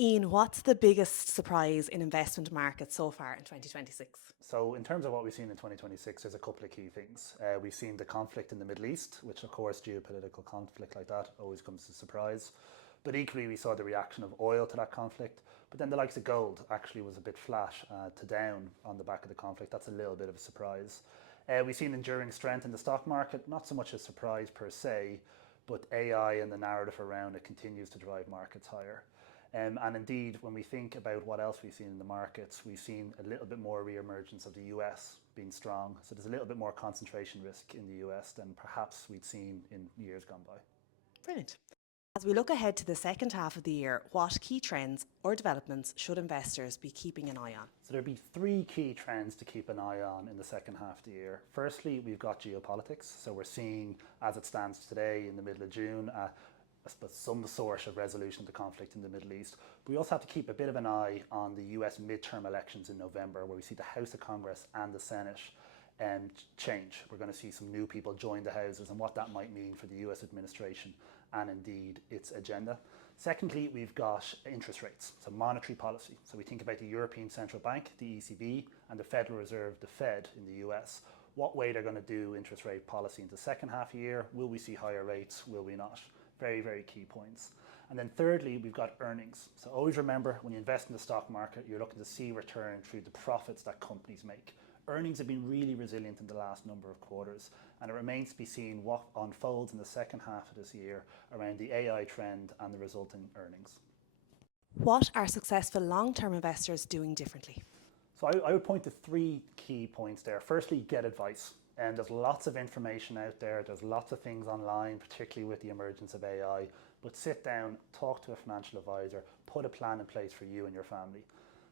Ian, what's the biggest surprise in investment markets so far in 2026? So in terms of what we've seen in 2026, there's a couple of key things. We've seen the conflict in the Middle East, which of course geopolitical conflict like that always comes as a surprise. But equally we saw the reaction of oil to that conflict. But then the likes of gold actually was a bit flat to down on the back of the conflict. That's a little bit of a surprise. We've seen enduring strength in the stock market, not so much a surprise per se, but AI and the narrative around it continues to drive markets higher. And indeed, when we think about what else we've seen in the markets, we've seen a little bit more re-emergence of the US being strong. So there's a little bit more concentration risk in the US than perhaps we'd seen in years gone by. Brilliant. As we look ahead to the second half of the year, what key trends or developments should investors be keeping an eye on? So there'll be three key trends to keep an eye on in the second half of the year. Firstly, we've got geopolitics. So we're seeing, as it stands today in the middle of June, I suppose some sort of resolution of the conflict in the Middle East. But we also have to keep a bit of an eye on the US midterm elections in November, where we see the House of Congress and the Senate change. We're going to see some new people join the houses and what that might mean for the US administration and indeed its agenda. Secondly, we've got interest rates, so monetary policy. So we think about the European Central Bank, the ECB, and the Federal Reserve, the Fed in the US. What way they're going to do interest rate policy in the second half of the year. Will we see higher rates? Will we not? Very, very key points. And then thirdly, we've got earnings. So always remember, when you invest in the stock market, you're looking to see return through the profits that companies make. Earnings have been really resilient in the last number of quarters, and it remains to be seen what unfolds in the second half of this year around the AI trend and the resulting earnings. What are successful long-term investors doing differently? So I would point to three key points there. Firstly, get advice. And there's lots of information out there. There's lots of things online, particularly with the emergence of AI. But sit down, talk to a financial advisor, put a plan in place for you and your family.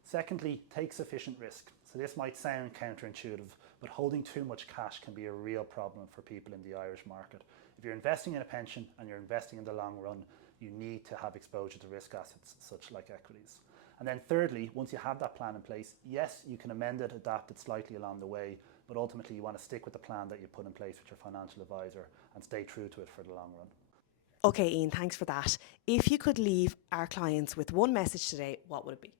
Secondly, take sufficient risk. So this might sound counterintuitive, but holding too much cash can be a real problem for people in the Irish market. If you're investing in a pension and you're investing in the long run, you need to have exposure to risk assets, such like equities. And then thirdly, once you have that plan in place, yes, you can amend it, adapt it slightly along the way, but ultimately you want to stick with the plan that you put in place with your financial advisor and stay true to it for the long run. Okay, Ian, thanks for that. If you could leave our clients with one message today, what would it be?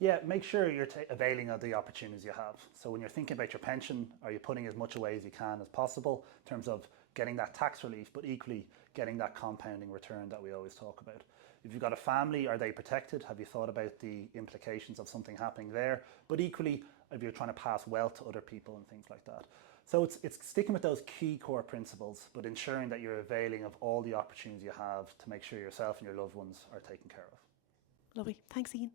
Yeah, make sure you're availing of the opportunities you have. So when you're thinking about your pension, are you putting as much away as you can as possible in terms of getting that tax relief, but equally getting that compounding return that we always talk about? If you've got a family, are they protected? Have you thought about the implications of something happening there? But equally, if you're trying to pass wealth to other people and things like that. So it's sticking with those key core principles, but ensuring that you're availing of all the opportunities you have to make sure yourself and your loved ones are taken care of. Lovely. Thanks, Ian.